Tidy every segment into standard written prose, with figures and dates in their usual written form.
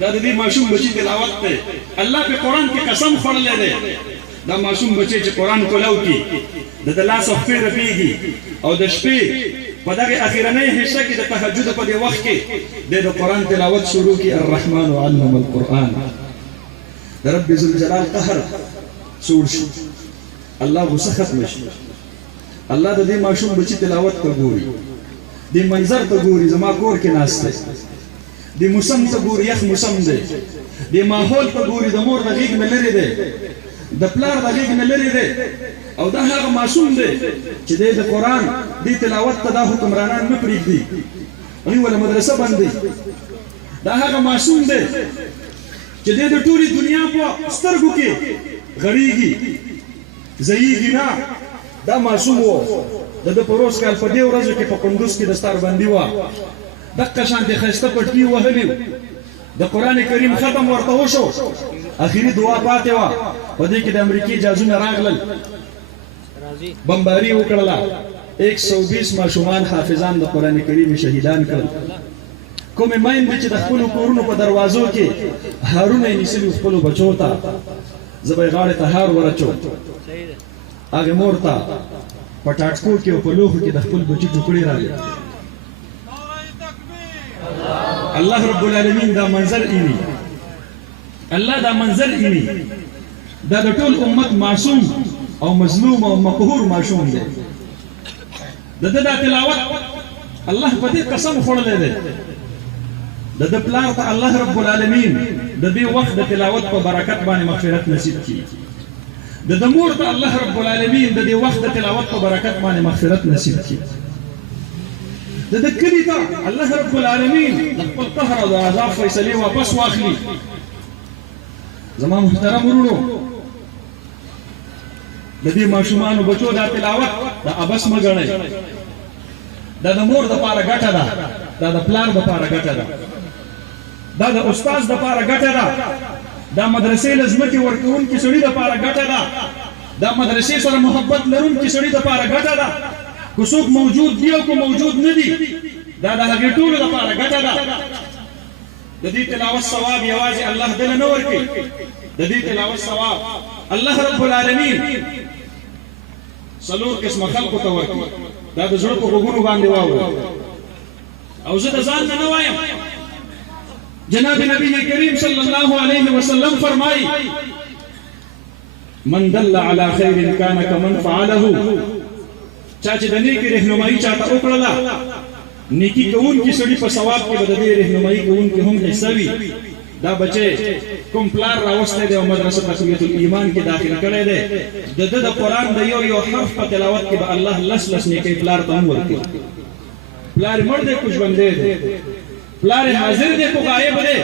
دا د دې ماشوم بچی تلاوت دی الله په قران کې قسم خوړلې ده دا ماشوم بچی چې قران کولاو کی د لاس خپې رپیږي او د شپې په دغه اخیرنۍ حصہ کې د تهجد په دې وخت کې د قران تلاوت شروع کی الرحمن علم القرآن د رب ذوالجلال قهر سور شي الله غصه ختم شي الله د دې ماشوم بچی تلاوت ته ګوري د منظر ته ګوري زما کور کې ناشته د موسم ته ګوري یخ موسم دی د ماحول ته ګوري د مور د غیږ نه لري دی د پلار د غیږ نه لري دی او دا هغه معصوم دی چې د قرآن د تلاوت ته دا حکمرانان نه پرېږدي هغوی ولا مدرسه بندوي دا هغه معصوم دی چې د ټولې دنیا په سترګو کې غړېږي ځایږي نه دا معصوم و د په روز کال په دې ورځو کې په کندوز کې دستار بندي وه دقه شانتې ښایسته پټکي وهلي د قرآن کریم ختم ورته وشو اخري دعا پاتې وه په دې کې د امریکې جازونه راغلل بمباري وکړله 120 ماشومان حافظان د قرآن کریم شهیدان کړل کومې میندې چې د خپلو کورونو په دروازو کې هارونه یې نیسلي خپلو بچو ته زه به یې غاړې ته هار ورچو هغې مور ته په ټاټکو کې او په لوښو کې د خپل بچي ټوکړې راغلې الله رب العالمین دا منظر اینی الله دا منظر اینی دا د ټول امت معصوم او مظلوم او مقهور معصوم دی د دا تلاوت الله په دې قسم خوړلې ده د پلار ته الله رب العالمین د دې وخت د تلاوت په برکت باندې مغفرت نصیب کړي د مور ته الله رب العالمین د دې وخت د تلاوت په برکت باندې مغفرت نصیب کړي د کلی ته الله رب العالمین د خپل قهر او د عذاب فیصلې واپس واخلي زما محترم ورونو د دې ماشومانو بچو دا تلاوت دا ابس مګړی دا د مور د پاره ګټه ده دا د پلار د پاره ګټه ده دا د استاد د پاره ګټه ده دا مدرسې لزمتي ورکوونکي سړي د پاره ګټه ده دا مدرسې سره محبت لرونکي سړي د پاره ګټه ده که څوک موجود دی او که موجود نه دي دا د هغې ټولو دپاره ګټه ده د دې تلاوت ثواب یوازې الله دله نه ورکوي د دې تلاوت ثواب الله رب العالمین څلور قسمه خلقو ته ورکوي دا د زړه په غوږونو باندې واورئ او زه د ځان نه وایم جناب نبی کریم صلی الله علیه وسلم فرمایي من دل علی خیر کان کمن فعله چا چې د نیکي رهنمایي چاته وکړله نیکي کوونکي سړي په ثواب کې به د دې رهنمایي کوونکي هم حصه وي دا بچی کوم پلار راوستی دی او مدرسه تقویة الایمان کې داخل کړی دی د ده د قرآن د یو حرف په تلاوت کې به الله لس نیکۍ پلار ته هم ورکوي پلار مړ دی که ژوندی دی پلار حاضر دی که غایب دی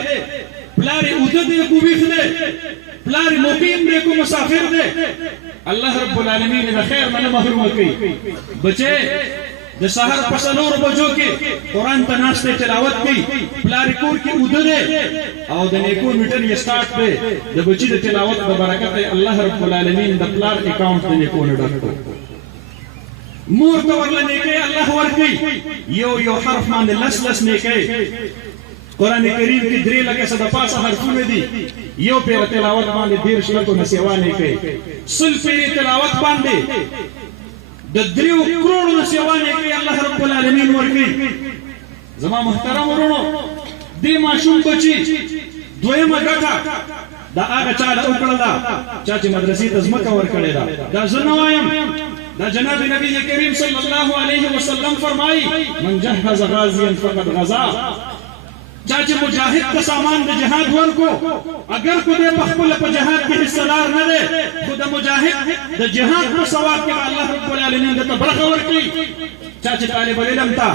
پلار اوده دی که ویښ دی پلار مقیم دی که مسافر دی الله رب العالمین د خیر نه محروم کوي بچی د سحر په 4 بجو کې قرآن ته ناست تلاوت کوي پلار کور کې اوده دی او د نیکو میټر یې سټارټ دی د بچي د تلاوت په برکت الله رب العالمین د پلار اکاونټ د نیکو نه ډک کړي مور ته ورله نیکۍ الله ورکوي یو حرف باندې لس نیکۍ قرآن کریم کې 3 لکه څه د پاسه حرفونه دي یو پیر تلاوت باندې 10 لکو نه سیوا نیکۍ سل پیر تلاوت باندې د 3 کروڑو نه سیوا نیکۍ الله رب العالمین ورکوي زما محترم ورونو دې ماشوم بچي دویمه ګټه دا هغه چا له وکړه ده چا چې مدرسې ته ځمکه ورکړې ده دا زه نه وایم دا جناب نبی کریم صلی الله علیه وسلم فرمایي من جهز غازیا فقد غزا چا چې مجاهد ته سامان د جهاد ورکو اگر کو دې په خپل په جهاد کې حصہ دار نه دی خو د مجاهد د جهاد په ثواب کې الله رب العالمین ته برخه ورکړي چا چې طالب العلم ته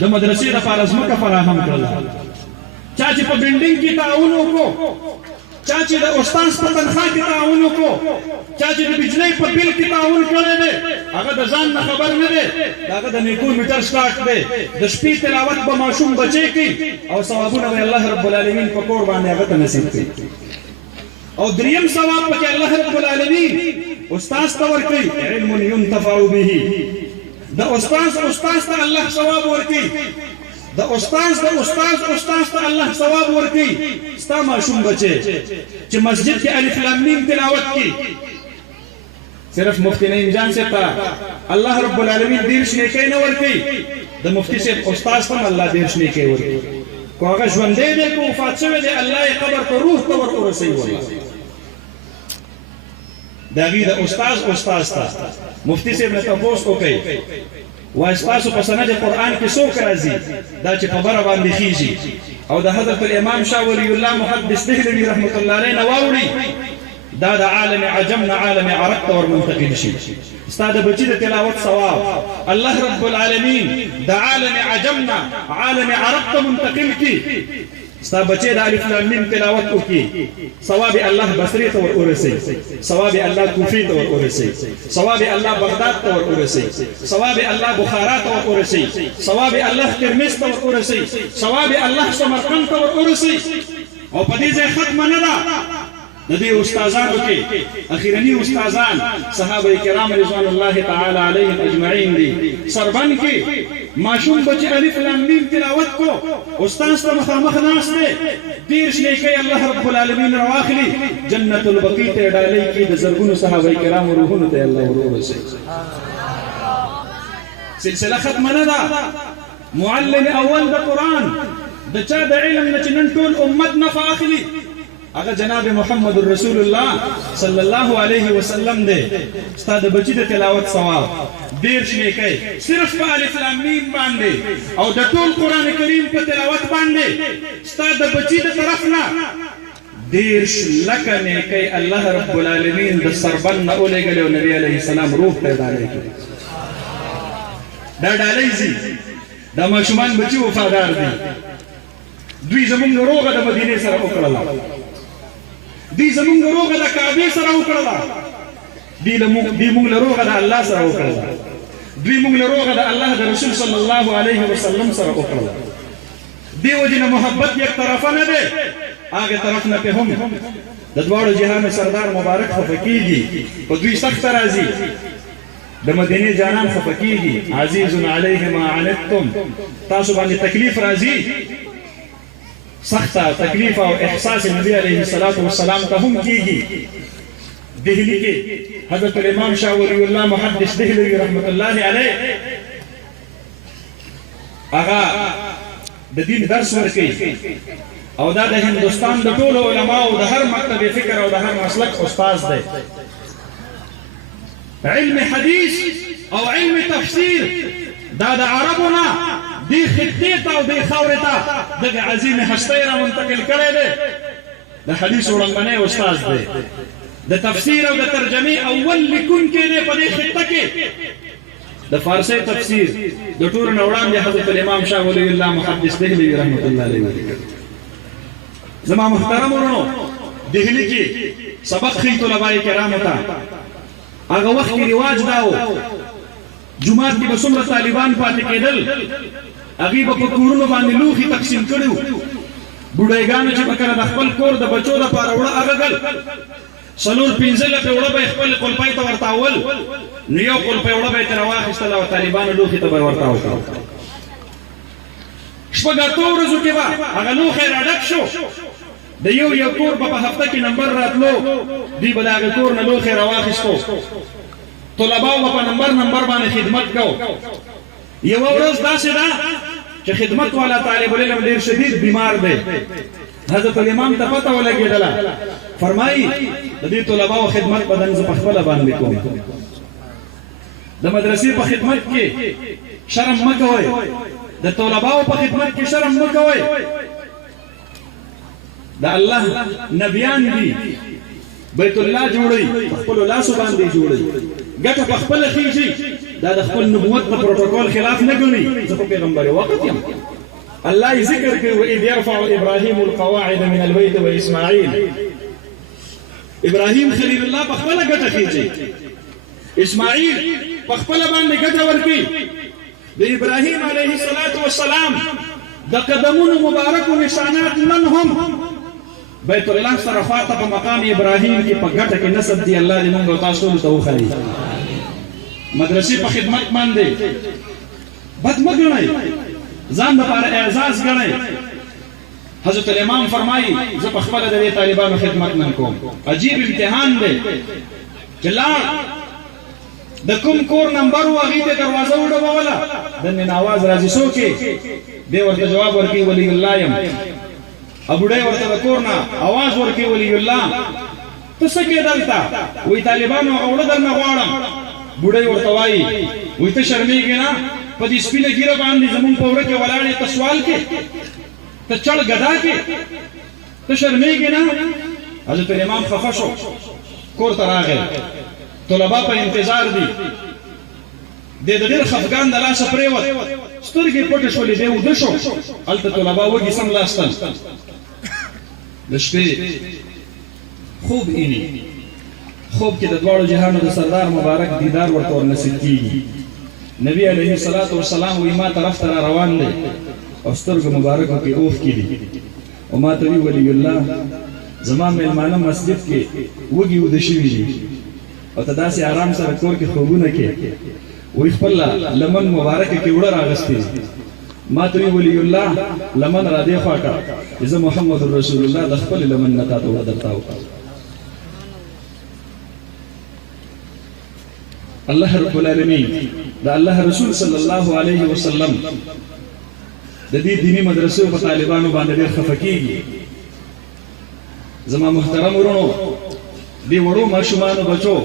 د مدرسې لپاره ځمکه فراهم کړله چا چې په بلډینګ کې تعاون وکړو چا چې د استاد په تنخواه کې تعاون وکړو چا چې د بجلی په بل کې تعاون کړی دی هغه د ځان نه خبر نه دی هغه د نیکو میټر سټارټ دی د شپې تلاوت به ماشوم بچی کوي او ثوابونه به الله رب العالمین په کور باندې هغه ته نصیب کوي او دریم ثواب پکې الله رب العالمین استاد ته ورکوي علم ينتفع به د استاد ته الله ثواب ورکوي د استاد ته الله ثواب ورکړي ستا ماشوم بچي چې مسجد کې الف لام میم تلاوت کړي صرف مفتی نعیم جان سے تا الله رب العالمین دیرش نیکی نه ورکړي د مفتی سے استاد ته الله دیرش نیکی ورکړي کو هغه ژوندې دی کو وفات شوی دی الله یې قبر ته روح ته ورسوي والله دا غي د استاد ته مفتی سے نه تاسو کوي واسطاسو په سند قرآن کې څوک راځي دا چې په بره باندې خيږي او د حضرت الامام شاه ولی الله محدث دهلوي رحمت الله علیه نواوري دا د عالم عجمنا عالم عرب ته ورمنتقل شي استاد بچی د تلاوت ثواب الله رب العالمین د عالم عجمنا عالم عرب ته منتقل کی استاد بچی د الف لام میم تلاوت وکي ثواب الله بصری ته ورسي ثواب الله کوفی ته ورسي ثواب الله بغداد ته ورسي ثواب الله بخارا ته ورسي ثواب الله ترمذ ته ورسي ثواب الله سمرقند ته ورسي او په دې ځای ختم نه ده د دې استادانو کې اخیرنی استادان صحابه کرام رضوان الله تعالی علیهم اجمعین دي سربن کې ماشوم بچی الف لام میم تلاوت کو استاد سره مخامخ ناس دي دیرش لیکي الله رب العالمین رواخلی جنت البقیع ته ډالۍ کې د زرګونو صحابه کرام روحونو ته الله ورورسي سلسله ختم نه ده معلم اول د قران د چا د علم نه نن ټول امت نه فاخلی اگر جناب محمد رسول الله صلی الله علیه وسلم دے استاد بچی د تلاوت ثواب دیرش نیکی صرف په الف لام میم باندې او د ټول قران کریم په تلاوت باندې استاد بچی د طرف نه دیرش لکه نیکی الله رب العالمین د سربن نه اولېګل او نبی علیه السلام روح پیدا کړي دا ډالۍ زی دا ماشومان بچی وفادار دي دوی زمونږ روغه د مدینه سره وکړه دی زمونږ روغه د کعبه سره وکړه دی مونږ له روغه د الله سره وکړه دوی مونږ له روغه د الله د رسول صلی الله علیه وسلم سره وکړه دی وجنه محبت یک طرفه نه ده هغه طرف نه په هم د دواړو جهان سردار مبارک خفقیږي په دوی سخت راځي د مدینه جانان خفقیږي عزیز علیه ما عنتم تاسو باندې تکلیف راځي سخت تکلیف او احساس نبی علیہ الصلوۃ والسلام ته هم کیږي دہلی کې حضرت امام شاہ ولی اللہ محدث دہلوی رحمت اللہ علیہ آغا د دین درس ورکي او دا د هندستان د ټولو علماء او د هر مکتب فکر او د هر مسلک استاد دی علم حدیث او علم تفسیر دا د عربنا دی خطې ته او دی خاورې ته دغه عظیم هستی را منتقل کړی دی د حدیث وړاندې استاد دی د تفسیر او د ترجمې اول لیکونکی دی په دې خطه کې د فارسی تفسیر د ټولو نه وړاندې حضرت الامام شاه ولی الله محدث دهلوي رحمت الله علیه زما محترم ورونو دهلی کې سبق خي طلباء کرام ته هغه وخت رواج داو جمعات کې به څومره طالبان پاتې کېدل هغه په کورونو باندې لوخي تقسیم کړو بډایګانو چې بکره د خپل کور د بچو د پاره وړه اغل سلور پینځل په وړه به خپل قلپای ته ورتاول نو یو قلپای وړه به تر واخیستل او طالبانو لوخي ته ورتاول شپږ ورځو کې به هغه لوخي راډک شو د یو کور په هفته کې نمبر راتلو دی بلاغه کور نه لوخي راواخیستو طلباو په نمبر باندې خدمت کو یو ورځ داسې ده چې خدمت والا طالب العلم ډیر شدید بیمار دی حضرت الامام ته پته ولګېدله فرمایي د دې طلباو خدمت بدن ز پخپله باندې کوم د مدرسې په خدمت کې شرم مه کوئ د طلباو په خدمت کې شرم مه کوئ د الله نبیان دي بیت الله جوړي خپل لاسو باندې جوړي ګټه په خپل خېږي دا د خپل نبوت په پروتوکول خلاف نه ګڼي زه پیغمبر وخت یم الله ذکر کوي واذ يرفع ابراهيم القواعد من البيت واسماعيل ابراهيم خليل الله په خپل ګټه خېږي اسماعیل په خپل باندې ګټه ورکي د ابراهيم عليه الصلاه والسلام د قدمونو مبارک نشانات نن هم بیت الله سره خاطه په مقام ابراهیم کې په ګټه کې نسب دی الله دې موږ تاسو ته وخلي مدرسې په خدمت باندې بد مګنئ ځان لپاره اعزاز ګڼي. حضرت الامام فرمایي زه په خپله د دې طالبانو خدمت نن کوم. عجیب امتحان دی چې لاړ د کوم کور نمبر و هغې ته دروازه وډبوله، دننه آواز راځي څوک یې؟ دی ورته جواب ورکوي ولی الله یم. بوډۍ ورته د کور نه آواز ورکوي ولی الله ته څه کې دلته؟ وایي طالبانو هغه وړه درنه غواړم. بوډۍ ورته وایي وایي ته شرمېږې نه؟ په دې سپینه ږیره باندې زمونږ په وره کې ولاړ یې، ته سوال کې، ته چړ ګدا کې، ته شرمېږې نه؟ حضرت امام خفه شو، کور ته راغی، طلبا په انتظار دي. د ډېر خفګان د لاسه پرېوت، سترګې پټې شولې، دی وده شو. هلته طلبا وږي سملاستل. د شپې خوب اینی، خوب کې د دواړو جهانو د سردار مبارک دیدار ورته ورنصیب کېږي. نبی علیه الصلاة والسلام وایي ما طرف ته را روان دی او سترګو مبارکو کې اوښکې دي او ما ته وی ولی الله زما مېلمانه مسجد کې وږي وده شوي دي او ته داسې آرام سره کور کې خوبونه کې وایي خپل لمن مبارکه کې وړه راغستې. ما ته وی ولی الله لمن را دې خوا کړه چې زه محمد رسول الله د خپل لمن نه تا ته وړه درته وکړم. الله رب العالمین د الله رسول صلی الله علیه وسلم د دې دینی مدرسو په طالبانو باندې ډېر خفه کېږي. زما محترم ورونو، دې وړو ماشومانو بچو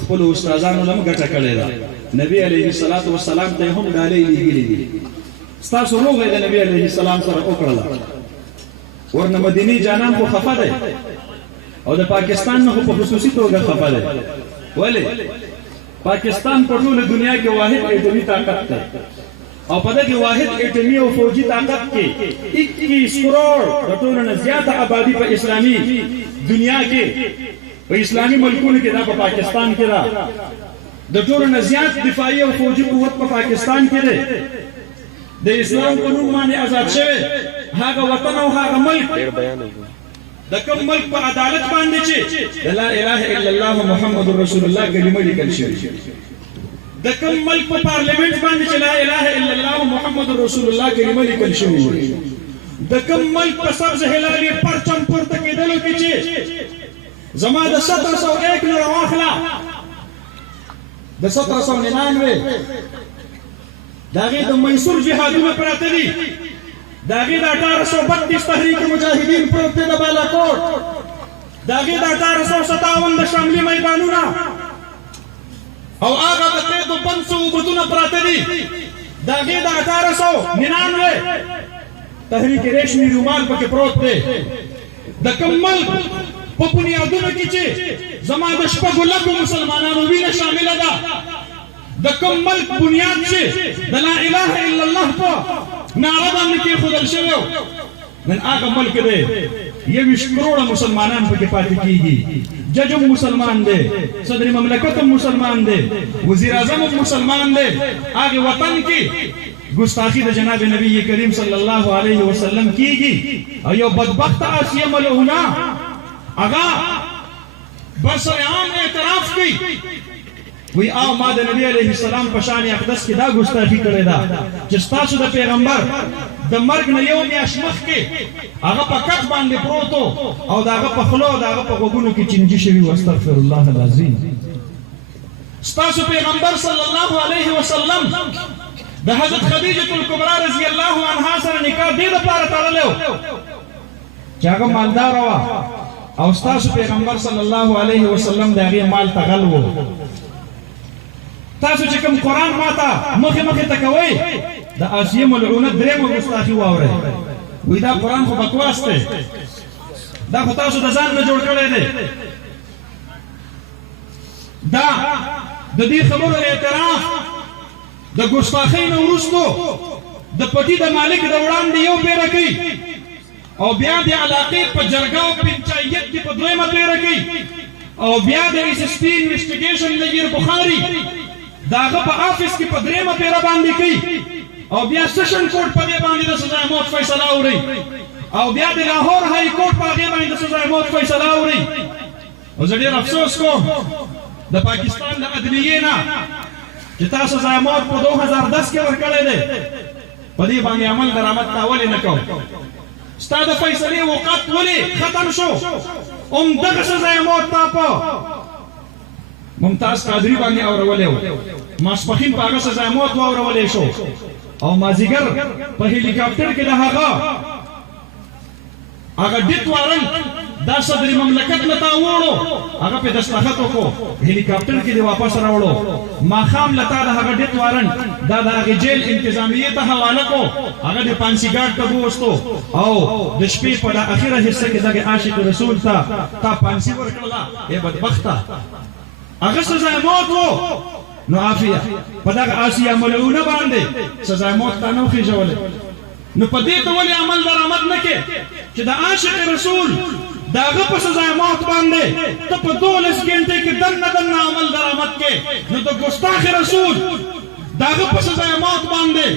خپلو استادانو نه هم ګټه کړې ده. نبی علیه الصلاة والسلام ته یې هم ډالۍ لېږلې دي. ستاسو روغه د نبی علیه السلام سره وکړله، ورنه مدینې جانان خو خفه دی او د پاکستان نه خو په خصوصي توګه خفه دی. ولې؟ پاکستان په ټوله دنیا کې واحد اټومي طاقت دی او په دغه واحد اټومي او فوجي طاقت کې 21 کروڑ د ټولو نه زیاته آبادی په اسلامي دنیا کې، په اسلامي ملکونو کې دا په پاکستان کې ده. د ټولو نه زیات دفاعي او فوجي قوت په پاکستان کې دی. د اسلام په نوم باندې آزاد شوی هغه وطن او هغه ملک، د کوم ملک په عدالت باندې چې لا اله الا الله محمد رسول الله کلمه لیکل شوې، د کوم ملک په پارلیمنت باندې چې لا اله الا الله محمد رسول الله کلمه لیکل شوې، د کوم ملک په سبز هلال پرچم پورته کېدلو کې چې زما د 1701 نه راواخله د 1799 د هغې د منصور جهادونه پراته دي، د هغې د 1832 تحریک مجاهدین پروت دی د بالاکوټ، د هغې د 1857 د شاملي میدانونه او هغه د قید و بند صعوبتونه پراته دي، د هغې د 1899 تحریک ریشمي رومال پکې پروت دی. د کوم ملک په بنیادونو کې چې زما د 6 مسلمانانو وینه شامله ده، د کوم ملک بنیاد چې د لا اله الا الله په نعره باندې کېښودل شوی، نن هغه ملک دی 21 کروڑه مسلمانان پکې پاتې کېږي. جج هم مسلمان دی، صدر مملکت هم مسلمان دی، وزیر اعظم هم مسلمان دی. هغې وطن کې ګستاخي د جناب نبی کریم صلی الله علیه وسلم کېږي او یو بدبخت آسیه ملعونه هغه برسر عام اعتراف کوي وی او ما د نبی علیه السلام په شان اقدس کې دا ګستاخي کړې ده چې ستاسو د پیغمبر د مرګ نه یو میاشت مخکې هغه په کټ باندې پروت او د هغه په خوله او د هغه په غوږونو کې چینجي شوي و. استغفر الله العظیم. ستاسو پیغمبر صلی الله علیه وسلم د حضرت خدیجه الکبرى رضی الله عنها سره نکاح دې لپاره تړلی و چې هغه مالداره وه او ستاسو پیغمبر صلی الله علیه وسلم د هغې مال ته غل و. تاسو چې کوم قرآن ماته مخې مخې ته کوئ د آسیه ملعونه درېیمه ګستاخي واورئ. وایي دا قرآن خو بکواس دی، دا خو تاسو د ځان نه جوړ کړی دی. دا د دې خبرو اعتراف د ګستاخۍ نه وروستو د پټي د مالک د وړاندې یو پیره کوي او بیا د علاقې په جرګه او پنچایت کې په دویمه پیره کوي او بیا د SSP انویسټیګیشن نیر بخاري د هغه په آفس کې په درېیمه پیره باندې کوي او بیا سیشن کورټ په دې باندې د سزای موت فیصله اوري او بیا د لاهور های کورټ په هغې باندې د سزای موت فیصله اوري. او زه ډېر افسوس کوم د پاکستان د عدلیې نه چې تا سزای موت په 2010 کې ورکړی دی په دې باندې عمل درآمد تا ولې نه کوو ستا د فیصلې وقت ولې ختم شو دغه سزای موت تا په ممتاز قادری باندې اورولې و ماسپخین په هغه سزای موت واورولې شو او مازیګر په هلیکاپټر کې د هغه ډیټ وارنټ دا صدر مملکت لتا وړو هغه په دستخط وکړو هلیکاپټر کې دی واپس راوړو ما خام لتا د هغه ډیټ وارنټ دا د هغه جیل انتظامیه ته حواله کو هغه د پانسی ګارد ته ووستو او د شپې په اخیره حصہ کې دغه عاشق رسول ته تا پانسی ورکړه ای بدبخته هغه سزا موت وو نو عافیه په دغه آسیا ملعونه باندې سزا موت ته نو خېژولې نو په دې ته ولې عمل درآمد نه کې چې د عاشق رسول داغه په سزا موت باندې ته په 12 غنټه کې دنه عمل درآمد کې نو د ګستاخ رسول داغه په سزا موت باندې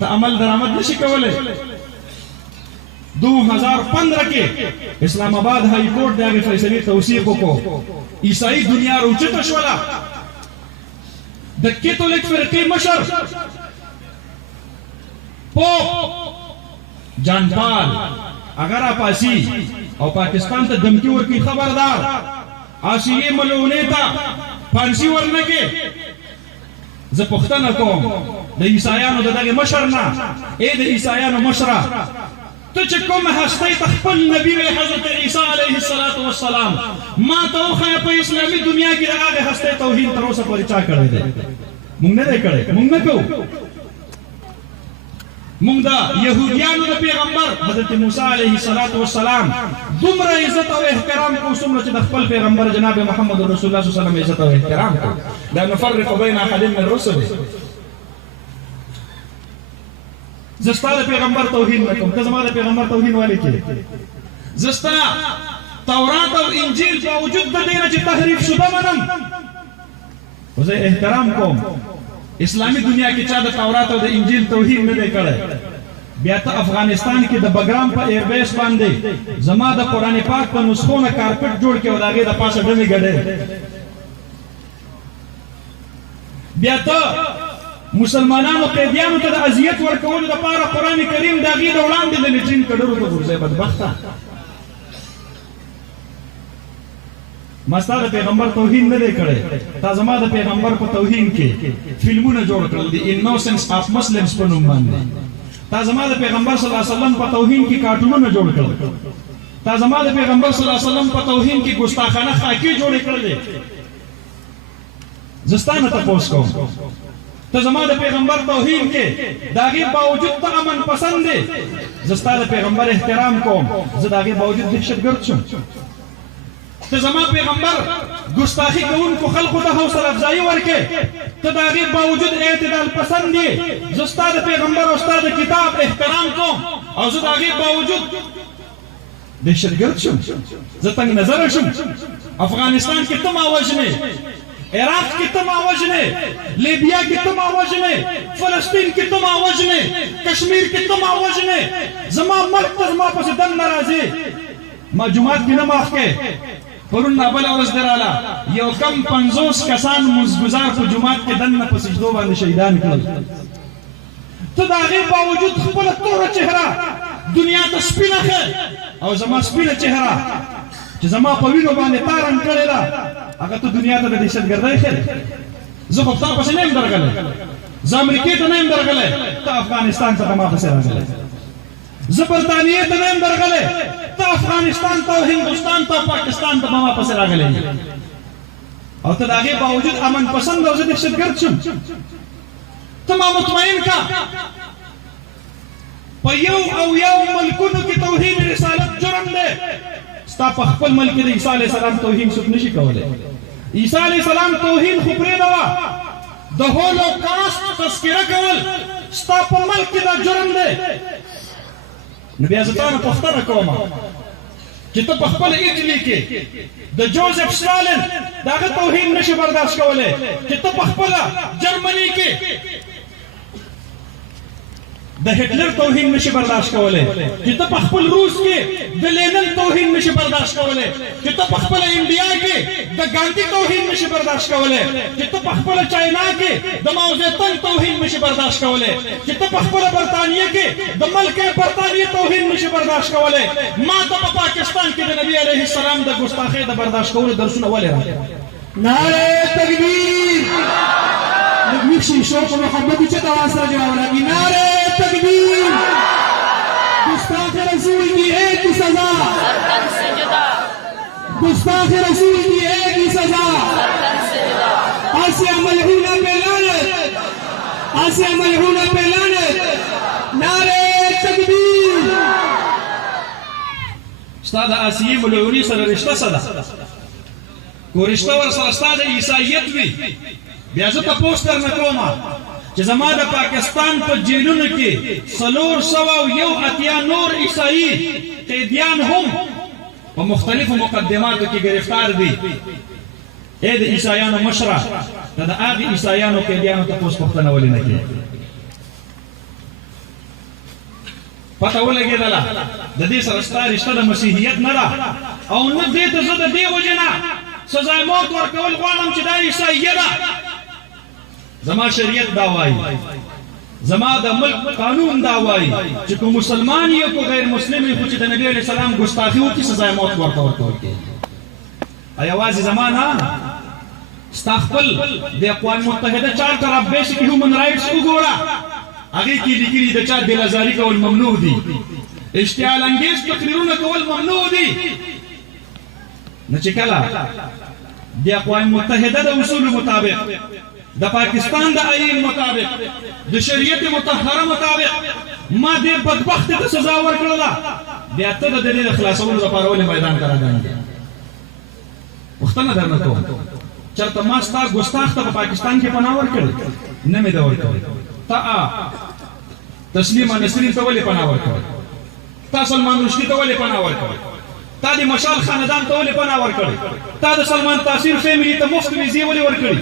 ته عمل درآمد نشي کولای 2015 کې اسلام آباد هائی کورټ دغه فیصله توثیق وکړو عیسائی دنیا روچته شولا د کیتولیک فرقې مشر پوپ جان پال اگر آپاسی او پاکستان ته دمکی ورکی خبردار آسیه ملعونه تا پانسی ورنکه زه پوښتنه کوم د عیسایانو دغه مشر نه اې د عیسایانو مشره ته چې کوم هستی خپل نبی حضرت عیسی علیه السلام ما ته خو په اسلامي دنیا کې هغه هستی توهین تر اوسه پورې چا کړی دی مونږ نه کړی مونږ نه کوو مونږ دا يهوديانو د پیغمبر حضرت موسی علیه السلام دومره عزت او احترام کو څومره چې د خپل پیغمبر جناب محمد رسول الله صلی الله علیه وسلم عزت او احترام کو لا نفرق بین احد من الرسل زستا د پیغمبر توهین نکوم ته زما د پیغمبر توهین والی کې زستا تورات او انجیل په وجود د دینه چې تحریف شوه منم زه احترام کوم اسلامی دنیا کې چا د تورات او د انجیل توهین نه دی کړی بیا ته افغانستان کې د بګرام په ایربیس باندې زما د قران پاک په نسخو نه کارپټ جوړ کې وداګه د پاسه ډمې غړې بیا ته مسلمانانو قیدیانو ته د اذیت ورکولو لپاره قران کریم داګه د وړاندې د لټین کډرو ته ورځي بدبخته ما ستاسو پیغمبر توهین نه دی کړی تا زما د پیغمبر په توهین کې فلمونه جوړ کړل دي انوسنس اف مسلمز په نوم باندې تا زما د پیغمبر صلی الله علیه وسلم په توهین کې کارټونونه جوړ کړل تا زما د پیغمبر صلی الله علیه وسلم په توهین کې ګستاخانه خاکی جوړ کړل زستانه تاسو کوم ته زما د پیغمبر توهین کې داغه باوجود ته امن پسند دي زستا د پیغمبر احترام کوم زه داغه باوجود دهشتګرد شم ته زما پیغمبر ګستاخی کوونکو خلقو ته حوصله افزایی ورکې ته داغه باوجود اعتدال پسند دي زستا د پیغمبر او استاد کتاب احترام کوم او زه داغه باوجود دهشتګرد شم زه تنگ نظر شم افغانستان کې تم اوجنه عراق کی تم آوازنے لیبیا کی تم آوازنے فلسطین کی تم آوازنے کشمیر کی تم آوازنے زما ملک زما پس دم ناراضی ما جماعت کی نماخ کے پرون نابل اورز درالا یو کم 50 کسان مزگزار په جماعت کې دن په سجدو باندې شهیدان کړل ته دا غي باوجود خپل تور چهره دنیا ته سپینه او زما سپینه چهره چې زما په وینو باندې تارن کړل هغه ته دنیا ته د دهشتګردۍ خیر زه په تاسو پسې نه يم درغلی زه امریکې ته نه يم درغلی ته افغانستان ته ما پسې راغلی زه برطانیې ته نه يم درغلی ته افغانستان ته هندوستان ته پاکستان ته ما پسې راغلی او ته داغه باوجود امن پسند او زه دهشتګرد شم ته ما مطمئن کا په یو ملکونو کې توحید رسالت جرم دی ستا په خپل ملک د عیسی علیه السلام توهین څوک نشي کولای عیسی علیه السلام توهین خو پرې نه و د هولوکاست تذکره کول ستا په ملک کې دا جرم دی نو بیا زه تاسو پوښتنه کوم چې ته په خپل ایټلی کې د جوزف ستالین داغه توهین نشي برداشت کولای چې ته په خپل جرمني کې د هټلر توهین نشي برداشت کولای چې ته په خپل روس کې د لینن توهین نشي برداشت کولای چې ته په خپل انډیا کې د ګاندھی توهین نشي برداشت کولای چې ته په خپل چاینا کې د ماو زیتون توهین نشي برداشت کولای چې ته په خپل برتانیې کې د ملک برتانیې توهین نشي برداشت کولای ما ته په پاکستان کې د نبی عليه السلام د ګستاخی د برداشت کولو درسونه ولې راغلي نعره تکبیر نکشی شوق محمد چه تواسر جواب لگی نعره تکبیر گستاخ رسول کی ایک ہی سزا گستاخ رسول کی ایک ہی سزا آسیہ ملعونہ پہ لعنت آسیہ ملعونہ پہ لعنت نعره تکبیر استاد آسیه ملعونی سره رشتہ صدا کو رشتہ ور سره استاد عیسائیت وی بیا زه تاسو تر نه کوم چې زما د پاکستان په جیلونو کې 301 نور عیسائی قیدیان هم په مختلفو مقدماتو کې گرفتار دي اې د عیسایانو مشره د هغه عیسایانو قیدیانو تاسو پښتنه ولې نه کوي پته ولګېدله د دې سره ستاره رشتہ د مسیحیت نه ده او نه دې ته زه د دې وجنه سزا موت ورکول غواړم چې دا عیساییه ده زما شریعت دا وایي زما د ملک قانون دا وایي چې کوم مسلمان یا کو غیر مسلم خو چې د نبی علیہ السلام ګستاخی وکړي سزا موت ورته ورکول کېږي ایوازې زمانہ استخپل د اقوام متحده چارټر اف بیسیک هیومن رائټس وګوره هغه کې لیکلي د چا بل ازاری کول ممنوع دي اشتعال انگیز تقریرونه کول ممنوع دي نه چې کله د اقوام متحده د اصول مطابق د پاکستان د آئین مطابق د شریعت مطهره مطابق ما دې بدبخت ته سزا ورکړه بیا ته د دې خلاصولو لپاره ولې میدان ته راغلی وختونه درنه کوم چرته ما ستا ګستاخ ته په پاکستان کې پناه ورکړه نه مې دا ورکړه تا تسلیمه نسرین ته ولې پناه ورکړه تا سلمان رشدي ته ولې پناه ورکړه تا د مشال خاندان ته ولې پناه ورکړې تا د سلمان تاثیر فیملی ته مفت ویزې ولې ورکړې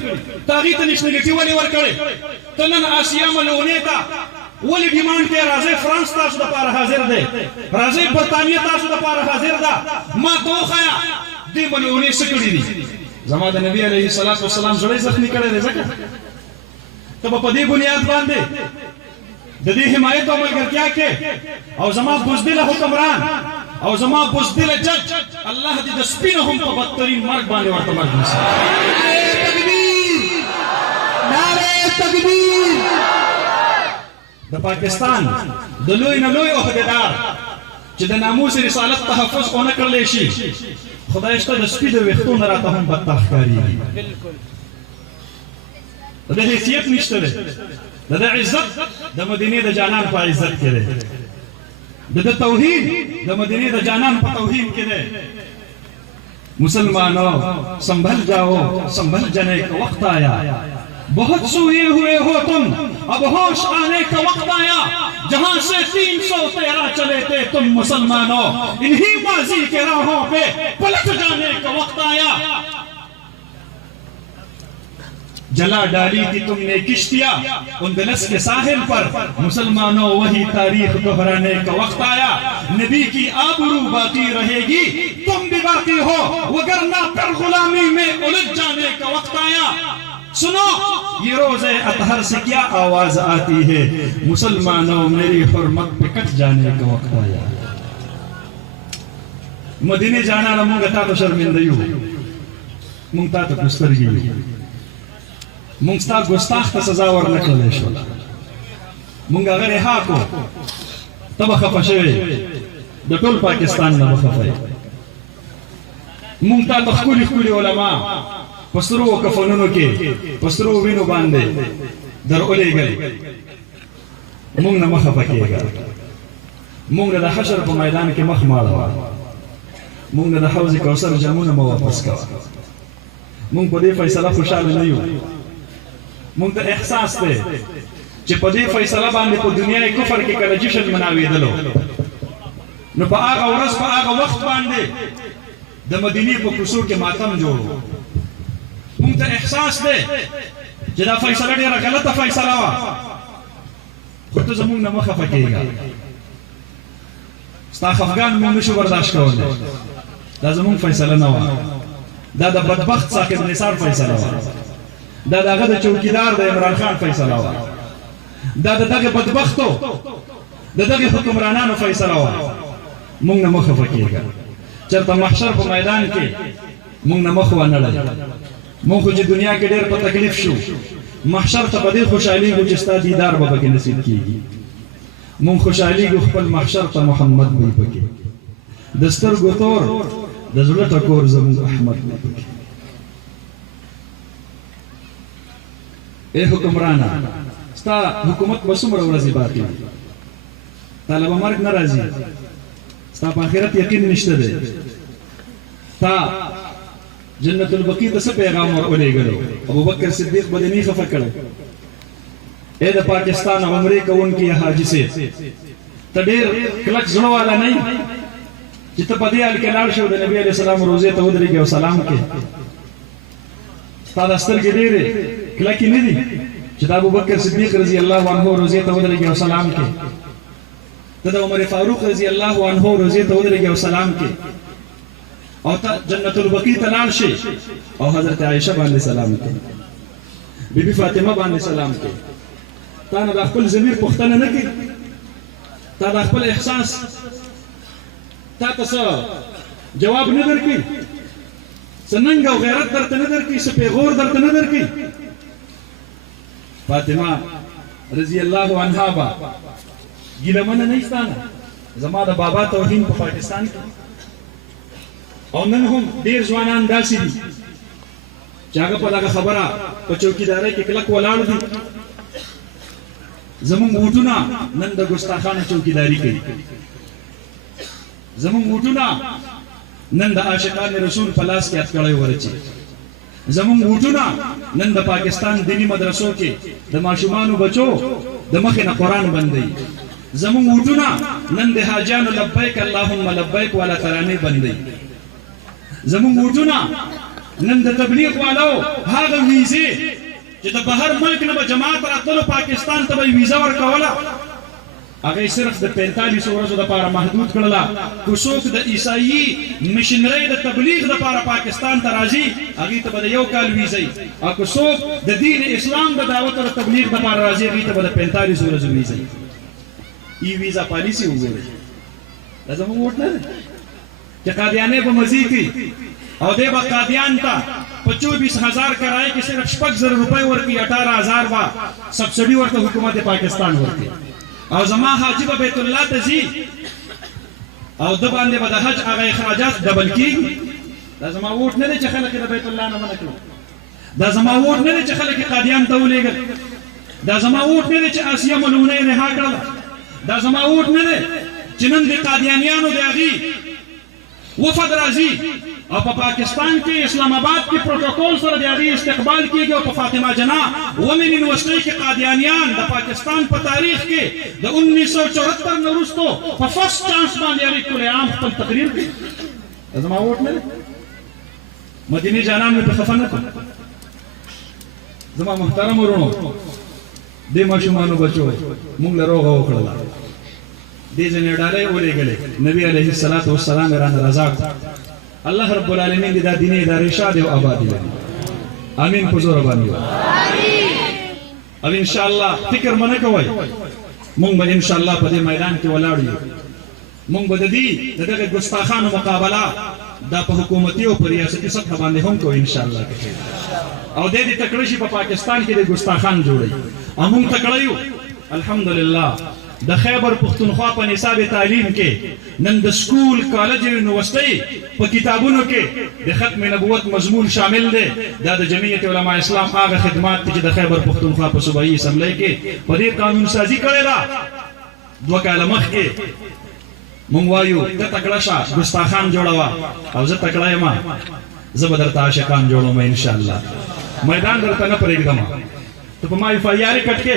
تا هغې ته نشنګټي ولې ورکړې ته نن آسیا ملعونې ته ولې ډیمانډ کوې راځئ فرانس تاسو دپاره حاضر دی راځئ برطانیه تاسو دپاره حاضر ده ما ته وښیه دې ملعونې څه کړي دي زما د نبي علیه السلام زړی زخمي کړی دی ځکه ته به په دې بنیاد باندې د دې حمایت او ملګرتیا کې او زما بزدله حکمران او زما بزدل جج الله دې د سپینو هم په بدترین مرګ باندې ورته مرګ نصیب نعره تکبیر د پاکستان د لوی نه لوی عہدیدار چې د ناموس رسالت تحفظ ونه کړلی شي خدای شته د سپي د ویښتو نه راته هم بدتر ښکارېږي د حیثیت نشته دی د عزت د مدینې د جانان په عزت کې دی د توحید د مدینه د جانان په توحید کې ده مسلمانوں संभल जाओ संभल जाने का वक्त आया बहुत सोए हुए हो तुम अब होश आने का वक्त आया जहां से 313 चले थे तुम मुसलमानों इन्हीं माजी के राहों पे पलट जाने का वक्त आया जला डाली थी तुमने किश्तियां उंदलस के साहिल पर मुसलमानों वही तारीख दोहराने का वक्त आया नबी की आबरू बाकी रहेगी तुम भी बाकी हो वगरना फिर गुलामी में उलझ जाने का वक्त आया सुनो ये रोज़े अतहर से क्या आवाज आती है मुसलमानों मेरी हुर्मत पे कट जाने का वक्त आया मदीने जाना ना मुंगता तो शर्मिंदगी हो मुंगता तो गुस्तरगी مونږ ستا ګستاخ ته سزا ورنکړلی شو مونږ هغه رها کو ته به خفه شوې د ټول پاکستان نه به خفه یې مونږ تا ته ښکلي ښکلي علما په سرو کفنونو کې په سرو وینو باندې در ولېږل مونږ نه مه خفه کېږه مونږ نه د حشر په میدان کې مخ ماړوه مونږ نه د حوض کوثر جامونه مه واپس کوه مونږ په دې فیصله خوشحاله نه یو مونږ ته احساس دی چې په دې فیصله باندې په دنیای کفر کې کله جشن مناوېدلو نو په هغه ورځ په هغه وخت باندې د مدینې په کوڅو کې ماتم جوړ مونږ ته احساس دی چې دا فیصله ډېره غلطه فیصله وه خو ته زمونږ نه مه خفه کېږه ستا خفګان مونږ نشو برداشت کولی دا زمونږ فیصله نه وه دا د بدبخت صاحب نثار فیصله وه دا د هغه د چوکیدار د عمران خان فیصله وه دا د دغه بدبختو د دغه حکمرانانو فیصله وه مونږ نه مه خفه کېږه چېرته محشر په میدان کې مونږ نه مخ وانړی مونږ خو چې دنیا کې ډېر په تکلیف شو محشر ته په دې خوشحالېږو چې ستا دیدار به پکې نصیب کېږي مونږ خوشحالېږو خپل محشر ته محمد وي پکې د سترګو تور د زړه ټکور زموږ احمد وي پکې ای حکمرانه ستا حکومت به څومره ورځې باقي وي تاله به مرګ نه راځي ستا په آخرت یقین نشته دی تا جنت البقیع ته څه پیغام ورولېږلو ابوبکر صدیق به دې نه خفه کړی اے د پاکستان عمرې کوونکي حاجي صاحب ته ډېر کلک زړه والا نه یې چې ته په دې حال کې لاړ شې او د نبي علیه السلام روضې ته ودرېږې او سلام کې ستا دا سترګې ډېرې کلکې نه دي چې د ابوبکر صدیق رضی الله عنه روضې ته ودرېږې او سلام کې ته د عمر فاروق رضی الله عنه روضې ته ودرېږې او سلام کې او ته جنت البقیع ته لاړ شې او حضرت عائشه باندې سلام کې بیبي فاطمه باندې سلام کې تا نه د خپل ضمیر پوښتنه نه کوي تا د خپل احساس تا ته څه جواب نه درکوي څه ننګ او غیرت درته نه درکوي څه پیغور درته نه درکوي فاطمه رضی الله عنها با ګیلمنه نه ایستانه زما د بابا توهین په پاکستان کې او نن هم ډېر ځوانان داسې دي چې هغه په دغه خبره په چوکیدارۍ کې کلک ولاړ دي زمونږ ووټونه نن د ګستاخانه چوکیداري کوي زمونږ ووټونه نن د عاشقان رسول په لاس کې هتکړۍ ورچي زمونږ ووټونه نن د پاکستان دینی مدرسو کې د ماشومانو بچو د مخې نه قرآن بندوي زمونږ ووټونه نن د حاجیانو لبیک اللهم لبیک والا ترانې بندوي زمونږ ووټونه نن د تبلیغ والو هغه ویزې چې د بهر ملک نه به جماعت راتلو پاکستان ته به یې ویزه ورکوله هغه یې صرف د 45 ورځو دپاره محدود کړله که څوک د عیسایي مشنرۍ د تبلیغ دپاره پاکستان ته راځي هغې ته به د 1 کال ویزه وي او که څوک د دین اسلام د دعوت او د تبلیغ دپاره راځي هغې ته به د 45 ورځو ویزه وي ای ویزا پالیسي وګورئ دا زموږ ووټ نه دی چې قادیانې به مزي کوي او دی به قادیان ته په 24,000 کرایې کې صرف 6,000 روپۍ ورکوي 18,000 به سبسډي ورته حکومت پاکستان ورکوي او زما حاجي به بیت الله ته ځي او د باندې به د حج هغه اخراجات ډبل کېږي دا زما ووټ نه دی چې خلک د بیت الله نه منع کړو دا زما ووټ نه دی چې خلک قادیان ته ولېږل دا زما ووټ نه دی چې آسیه ملونه یې رها کړله دا زما ووټ نه دی چې نن د قادیانیانو د هغې وفد راځي او په پاکستان کې اسلام آباد کې پروتوکول سره د هغې استقبال کېږي او په فاطمه جناح ومن یونیورسټۍ کې قادیانیان د پاکستان په تاریخ کې د 1974 نه وروستو په فرسټ چانس باندې هغې کلی عام خپل تقریر کوي دا زما ووټ نه دی مدیني جانان مې په خفه نه کړ زما محترم ورونو دې ماشومانو بچو مونږ له روغه وکړله دې ځینې ډالۍ ولېږلې نبي علیه السلام یې رانه رضا کړ الله رب العالمین دې دا دیني ادارې شاد او آباد کړي امین په زوره باندې او ان شاء الله فکر منه کوئ مونږ به ان شاء الله په دې میدان کې ولاړ یو مونږ به د دغه ګستاخانو مقابله دا په حکومتي او په ریاستي سطح باندې هم کوو ان شاء الله او دې تکړه شي په پاکستان کې د ګستاخان جوړي او مونږ تکړه یو الحمدلله د خیبر پختونخوا په نصاب تعلیم کې نن د سکول کالج یونیورسيټي په کتابونو کې د ختم نبوت مضمون شامل دی دا د جمعیت علماء اسلام هغه خدمات چې د خیبر پختونخوا په صوبایي اسمبلی کې په دې قانون سازي کړې ده 2 کاله مخکې مونږ وایو ته تکړه شه ګستاخان جوړوه او زه تکړه یم زه به درته عاشقان جوړوم ان شاء الله میدان درته نه پرېږدم ته په ما اف آی آر کټ کې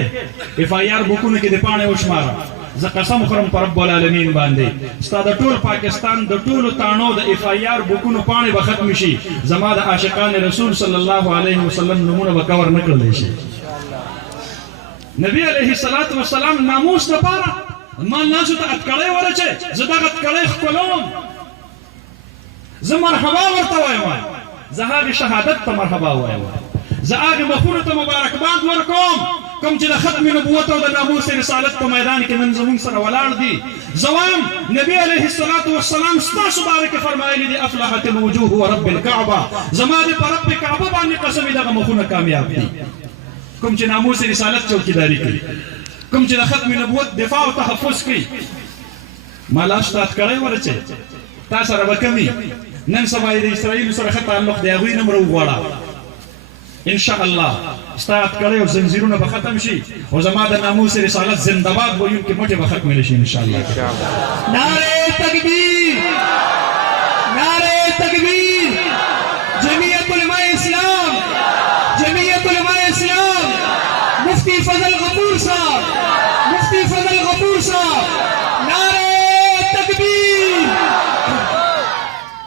اف آی آر بوکونه کې د پاڼې وشماره زه قسم خورم پر رب العالمین باندې ستا د ټول پاکستان د ټولو تاڼو د اف آی آر بوکونو پاڼې به ختم شي زما د عاشقان رسول صلی الله علیه وسلم نمونه به کور نه کړلی شي नबी अलैहिस्सलातु वस्सलाम नामूस न पारा मा नासु त अटकड़े वरचे जदा अटकड़े खलोम ज मरहबा वरता वाय जहाग शहादत त मरहबा वाय जहाग मखुरत मुबारकबाद वरकोम कम च खत्म नबुवत और नामूस रिसालत को मैदान के नन जमुन सर वलाड़ दी जवाम नबी अलैहिस्सलातु वस्सलाम स्ता सुबार के फरमाइली दी अफलहत वजूह व रब्बिल काबा जमाने पर रब काबा बाने कसम दा मखुना कामयाब दी कम च नामूस रिसालत चौकीदारी की कम च खत्म नबुवत दिफा और तहफ्फुज की मालाश तात करे वरचे ता सर बकमी नन सबाई दे इस्राइल सर ताल्लुक दे अगुई नमरो वाड़ा इंशाअल्लाह स्टार्ट करे और जंजीरों ने खत्म शी और जमात नामूस रिसालत जिंदाबाद वो उनके मोटे वक्त मिले शी इंशाअल्लाह। नारे तकबीर, नारे तकबीर। जमीयत उलमा इस्लाम, जमीयत उलमा इस्लाम, मुफ्ती फजल गफूर साहब, मुफ्ती फजल गफूर साहब, नारे तकबीर।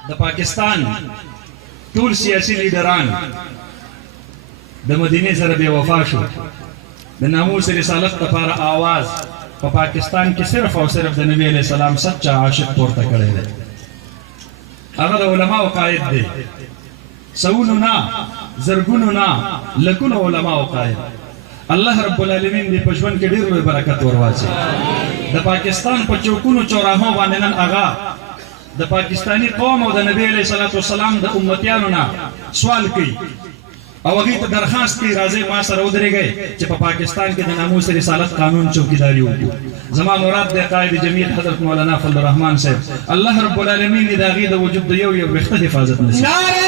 द पाकिस्तान टूल सियासी लीडरान द मदीने सर बेवफा शो द नामूस रिसालत तफारा आवाज पाकिस्तान के सिर्फ और सिर्फ द नबी अलैहि सलाम सच्चा आशिक पोर्ता करे अगर उलमा कायद दे सऊनुना जरगुनुना लकुन उलमा कायद अल्लाह रब्बुल आलमीन दे पशवन के ढेर बरकत वरवाचे द पाकिस्तान पचोकुनु चौराहों वानन आगा द पाकिस्तानी कौम और द नबी अलैहि सलातु वस्सलाम द उम्मतियानो ना सवाल की और वही तो दरखास्त की राजे मां सर उधरे गए कि पाकिस्तान के नामूस रिसालत कानून चौकीदारी होगी जमा मुराद दे कायद जमीयत हजरत मौलाना फजल रहमान साहब अल्लाह रब्बुल आलमीन ने दागी द वजूद दियो ये वक्त हिफाजत नसीब। नारे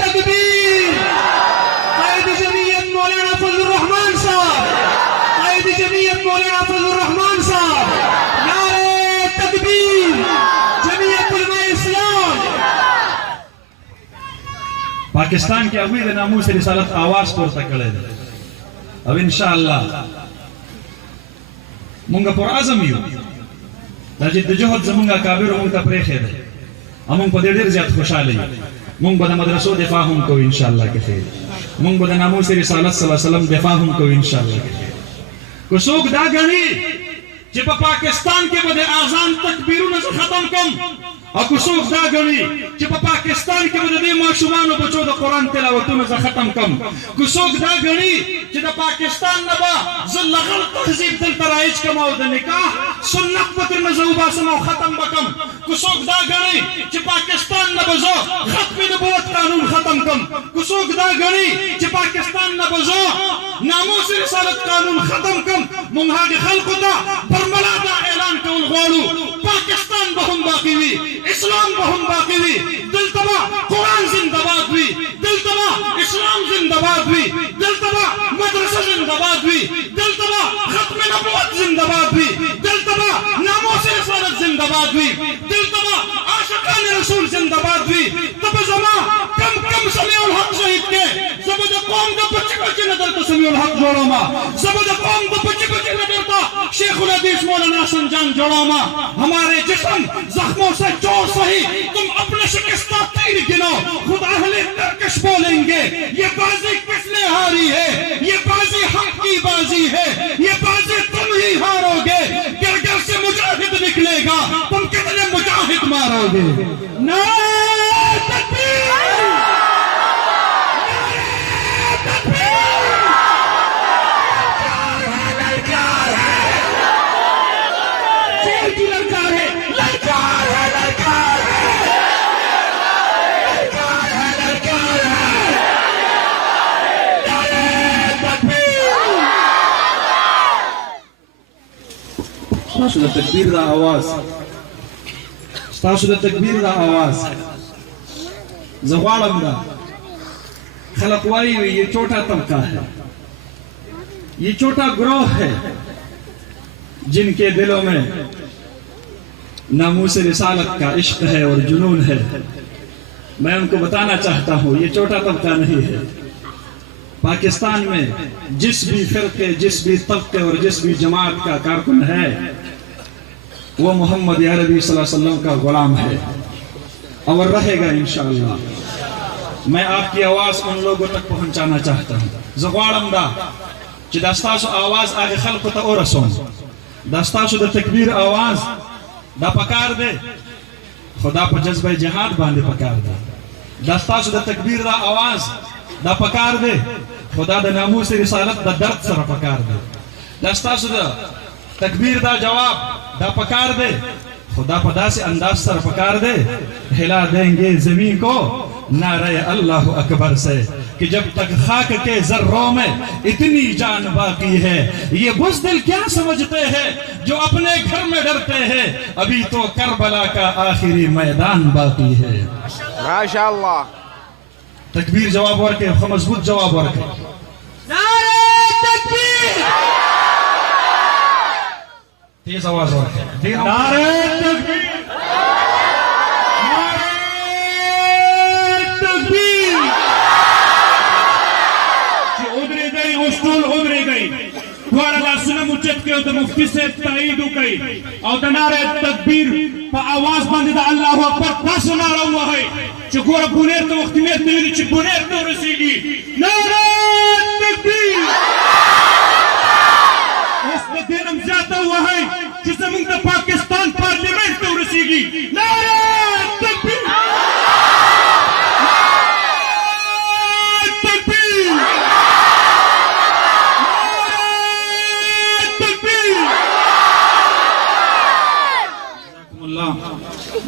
तकबीर। कायद जमीयत मौलाना फजल रहमान साहब, कायद जमीयत मौलाना फजल रहमान साहब, नारे तकबीर। जमीयत उलमा इस्लाम पाकिस्तान के अभी नामूस रिसालत आवाज पोर्ता करे अब इंशाअल्लाह मुंगा पर आजम यू जिद जोहद जमुंगा काबिर मुंगा प्रेखे दे अमुंग पदे ढेर ज्यादा खुशहाली मुंग बदा मदरसो दिफा हम को इंशाअल्लाह के खैर मुंग बदा नामूस रिसालत सल्लल्लाहु अलैहि वसल्लम दिफा हम को इंशाअल्लाह के खैर कुसुक दा गणी जब पाकिस्तान के बदे आजान तकबीरों ने खत्म कम और कुसुक दा गणी जब पाकिस्तान के बदे माशुमान बचो द कुरान तिलावत ने खत्म कम कुसुक दा गणी जब पाकिस्तान नबा जल्लगल तहजीब दिल तराइज कमाओ द निकाह सुन्नत पत्र नजूबा समाओ खत्म बकम कुसुक दा गणी जब पाकिस्तान नबजो खत्म नबूवत कानून खत्म कम कुसुक दा गणी जब पाकिस्तान नबजो नामूस रिसालत कानून खत्म कम मुंहा के खल्कुदा बरमला दा ऐलान कौल गोलू पाकिस्तान बहुम बाकी हुई इस्लाम बहुम बाकी हुई दिल तबा कुरान जिंदाबाद हुई दिल तबा इस्लाम जिंदाबाद हुई दिल तबा मदरसा जिंदाबाद हुई दिल तबा खत्म नबूवत जिंदाबाद हुई दिल तबा नामूस रिसालत जिंदाबाद हुई दिल तबा आशिकान रसूल जिंदाबाद हुई तब जमा कम कम समीउल हक शहीद के जबद कौम द बच्चे बच्चे नजर तो समीउल हक जोड़ोमा जबद कौम द बच्चे बच्चे नजर तो शेखुल हदीस मौलाना संजान जोड़ोमा हमारे जिस्म जख्मों से जो सही तुम अपने शिकस्ता तीर गिनो खुदा अहले तरकश बोलेंगे ये बाजी किसने हारी है ये बाजी हक की बाजी है ये बाजी तुम ही हारोगे गिरगिर से मुजाहिद निकलेगा तुम कितने मुजाहिद मारोगे। नारे तकबीर, नारे तकबीर। ललकार है, शेर की ललकार है, ललकार है, ललकार है, ललकार है, ललकार है। नारे तकबीर। स्ताशुद तकबीर दा आवाज स्ताशुद तकबीर दा आवाज जवालम दा खलकवाई ये छोटा तबका है ये छोटा ग्रोह है जिनके दिलों में नामूस रिसालत का इश्क है और जुनून है। मैं उनको बताना चाहता हूँ ये छोटा तबका नहीं है। पाकिस्तान में जिस भी फिरके जिस भी तबके और जिस भी जमात का कारकुन है वो मोहम्मद अरबी सल्लल्लाहु अलैहि वसल्लम का गुलाम है और रहेगा इंशाअल्लाह। मैं आपकी आवाज उन लोगों तक पहुंचाना चाहता हूँ जवाड़मदा چې دا ستاسو आवाज هغه خلکو ته ورسوم دا ستاسو د تکبیر आवाज دا پکار دی خدا په جذبه جهاد باندې پکار دی دا ستاسو د تکبیر دا आवाज دا پکار دی خدا د ناموس رسالت د درد سره پکار دی دا ستاسو د تکبیر دا جواب دا پکار دے خدا پدا سے انداز سر پکار دے ہلا دیں گے زمین کو نعرہ اللہ اکبر سے کہ جب تک خاک کے ذروں میں اتنی جان باقی ہے یہ بزدل کیا سمجھتے ہیں جو اپنے گھر میں ڈرتے ہیں ابھی تو کربلا کا آخری میدان باقی ہے ماشاءاللہ تکبیر جواب ورکے مضبوط جواب ورکے نعرہ تکبیر تیز آواز ورکے نعرہ تکبیر نعرہ تکبیر چې ادرې گئی اوس ټول ادرې گئی دواړه لاسونه مو چت کړئ او د مفتي صاحب تایید وکړئ او د نعرې تکبیر په اواز باندې د الله اکبر تاسو نعره ووهئ چې ګوره بونیر ته وختي مې ته ویلي چې بونیر ته ورسېږي نعرہ تکبیر اوس د دې نه هم زیاته ووهئ چې زموږ د پاکستان پارلیمنټ ته ورسېږي نعرہ تکبیر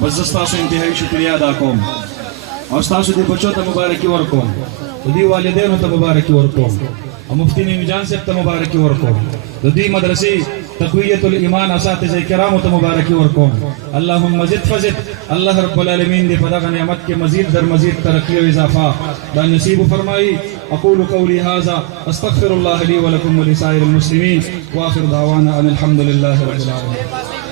بس ستاسو انتهایی شکریہ ادا کوم او ستاسو دی بچو ته مبارکي ورکوم د دې والدینو ته مبارکي ورکوم او مفتی نعیم جان صاحب ته مبارکي ورکوم د دې مدرسې تقویت الایمان اساتذه کرام ته مبارکي ورکوم اللهم زد فزد الله رب العالمین دې په دغه نعمت کې مزید در مزید ترقی او اضافه دا نصیب فرمایي اقول قولي هذا استغفر الله لي ولكم ولسائر المسلمين واخر دعوانا ان الحمد لله رب العالمين